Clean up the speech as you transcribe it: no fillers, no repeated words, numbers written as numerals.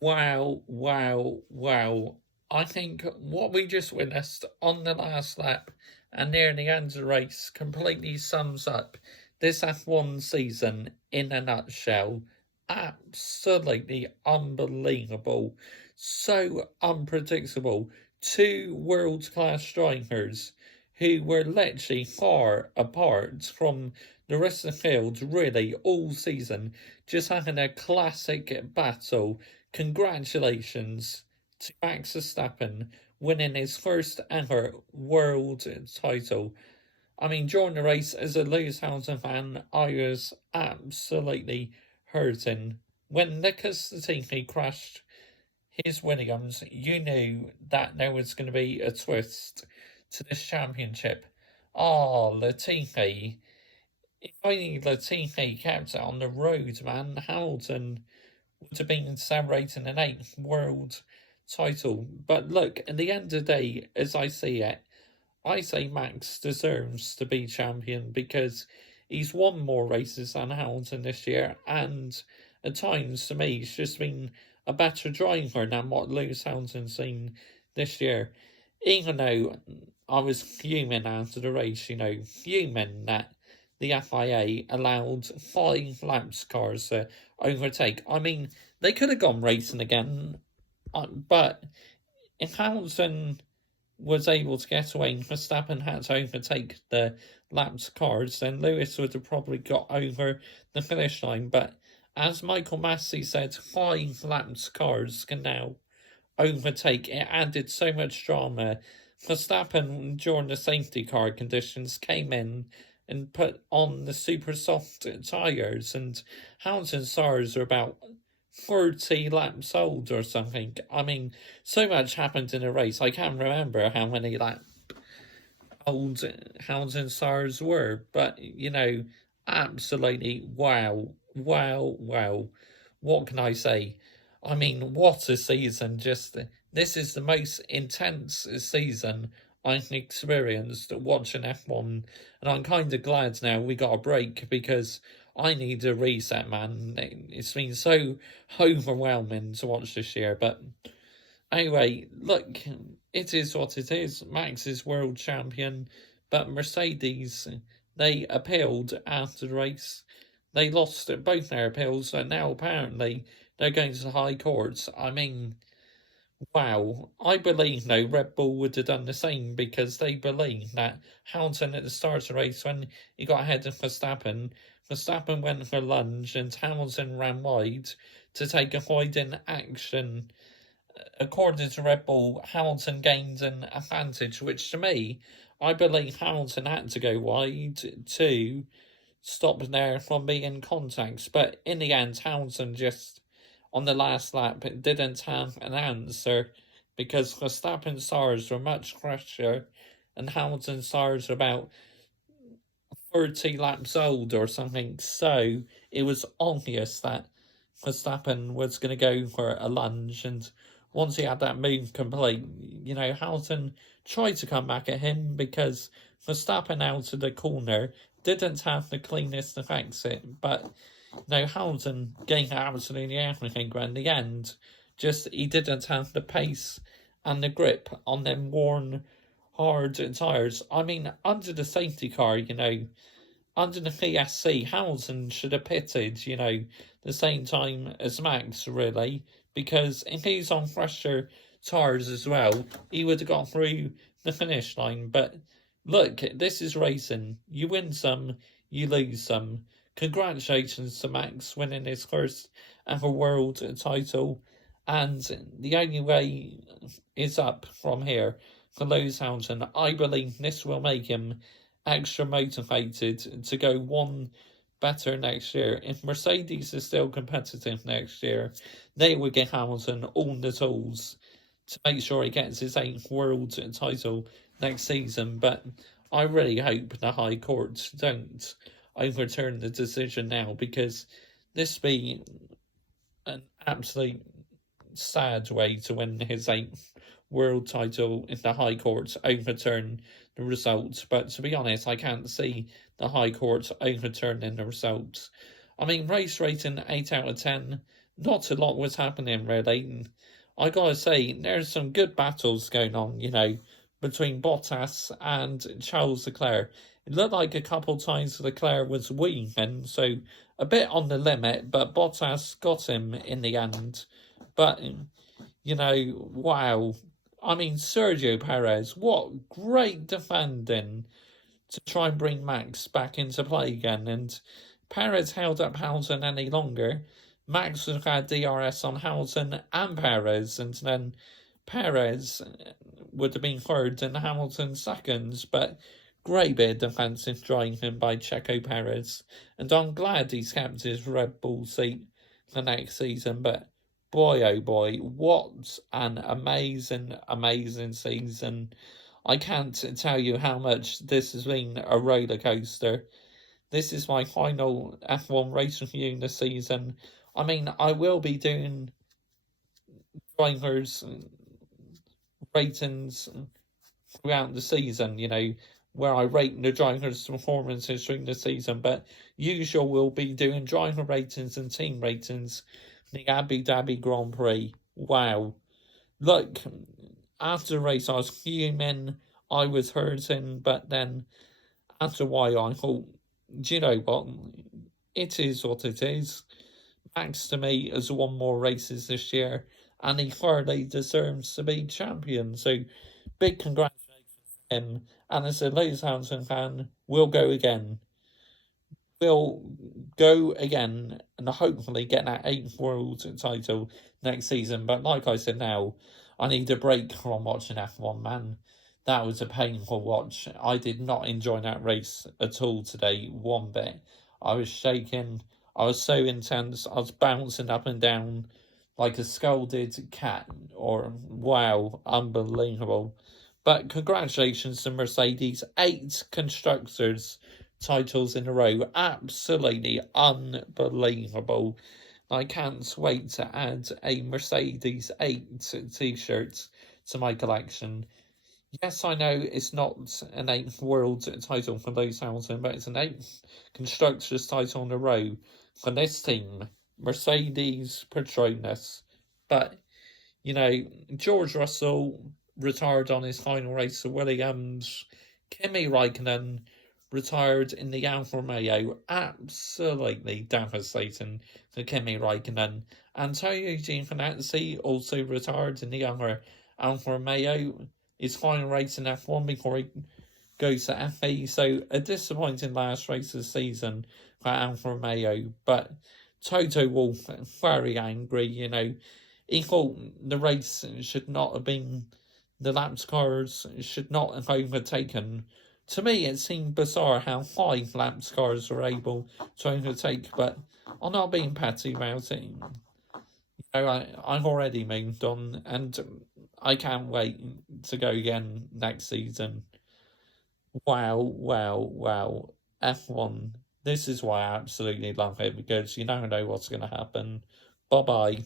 Wow, wow, wow. I think what we just witnessed on the last lap and near the end of the race completely sums up this F1 season in a nutshell. Absolutely unbelievable. So unpredictable. Two world class drivers who were literally far apart from the rest of the field really all season, just having a classic battle. Congratulations to Max Verstappen winning his first ever world title. I mean, during the race, as a Lewis Hamilton fan, I was absolutely hurting. When Nicholas Latifi crashed his Williams, you knew that there was going to be a twist to this championship. Oh, Latifi. If only Latifi kept it on the road, man. Hamilton would have been celebrating an eighth world title. But look, at the end of the day, as I see it, I say Max deserves to be champion because he's won more races than Hamilton this year, and at times, to me, he's just been a better driver than what Lewis Hamilton's seen this year. Even though I was fuming after the race, fuming that the FIA allowed 5 laps cars to overtake. I mean, they could have gone racing again, but if Hamilton was able to get away and Verstappen had to overtake the laps cars, then Lewis would have probably got over the finish line. But as Michael Massey said, 5 laps cars can now overtake. It added so much drama. Verstappen, during the safety car conditions, came in and put on the super soft tyres, and Hamilton's tyres are about 30 laps old or something. I mean, so much happened in a race. I can't remember how many lap old Hamilton's tyres were, but absolutely wow, wow, wow. What can I say? I mean, what a season! Just this is the most intense season I've experienced watching F1, and I'm kind of glad now we got a break because I need a reset, man. It's been so overwhelming to watch this year, but anyway, look, it is what it is. Max is world champion, but Mercedes, they appealed after the race. They lost both their appeals, and now apparently they're going to the high courts. I mean, wow. I believe, no, Red Bull would have done the same because they believe that Hamilton at the start of the race, when he got ahead of Verstappen, Verstappen went for a lunge and Hamilton ran wide to take a wide-in action. According to Red Bull, Hamilton gained an advantage, which to me, I believe Hamilton had to go wide to stop there from being in contact. But in the end, Hamilton just, on the last lap, didn't have an answer because Verstappen's tyres were much fresher and Hamilton's tyres were about 30 laps old or something. So it was obvious that Verstappen was going to go for a lunge, and once he had that move complete, Hamilton tried to come back at him because Verstappen out of the corner didn't have the cleanest of exit, but Hamilton gained absolutely everything, but in the end, just he didn't have the pace and the grip on them worn hard tyres. I mean, under the safety car, under the PSC, Hamilton should have pitted, the same time as Max, really, because if he's on fresher tyres as well, he would have got through the finish line. But look, this is racing. You win some, you lose some. Congratulations to Max winning his first ever world title, and the only way is up from here for Lewis Hamilton. I believe this will make him extra motivated to go one better next year. If Mercedes is still competitive next year, they will give Hamilton all the tools to make sure he gets his 8th world title next season. But I really hope the High Court don't overturn the decision now, because this be an absolute sad way to win his 8th world title if the High Court overturn the results. But to be honest, I can't see the High Court overturning the results. I mean, race rating 8 out of 10. not a lot was happening really. I gotta say, there's some good battles going on, between Bottas and Charles Leclerc. It looked like a couple times Leclerc was winning, so a bit on the limit, but Bottas got him in the end. But, wow. I mean, Sergio Perez, what great defending to try and bring Max back into play again. And Perez held up Hamilton any longer. Max would have had DRS on Hamilton and Perez, and then Perez would have been third and Hamilton second. But great bit of defensive driving by Checo Perez. And I'm glad he's kept his Red Bull seat the next season. But boy, oh boy, what an amazing, amazing season. I can't tell you how much this has been a roller coaster. This is my final F1 race review this season. I mean, I will be doing drivers' ratings throughout the season, where I rate the drivers' performances during the season. But usual we'll be doing driver ratings and team ratings for the Abu Dhabi Grand Prix. Wow. Look, after the race, I was fuming, I was hurting, but then after a while, I thought, do you know what? It is what it is. Max, to me, has won more races this year, and he thoroughly deserves to be champion. So, big congratulations to him. And as a Lewis Hamilton fan, we'll go again. We'll go again and hopefully get that 8th world title next season. But like I said now, I need a break from watching F1, man. That was a painful watch. I did not enjoy that race at all today, one bit. I was shaking. I was so intense. I was bouncing up and down like a scolded cat. Wow, unbelievable. But congratulations to Mercedes. 8 constructors titles in a row. Absolutely unbelievable. I can't wait to add a Mercedes 8 t-shirt to my collection. Yes, I know it's not an 8th world title for Lewis Hamilton, but it's an 8th constructors title in a row for this team, Mercedes Petronas. But, George Russell retired on his final race for Williams. Kimi Raikkonen retired in the Alfa Romeo. Absolutely devastating for Kimi Raikkonen. Antonio Giovinazzi also retired in the other Alfa Romeo. His final race in F1 before he goes to FE. So a disappointing last race of the season for Alfa Romeo. But Toto Wolff, very angry, He thought the race should not have been, the lap cars should not have overtaken. To me, it seemed bizarre how 5 lap cars were able to overtake, but I'm not being petty about it. I've already moved on, and I can't wait to go again next season. Wow, wow, wow. F1. This is why I absolutely love it, because you don't know what's going to happen. Bye-bye.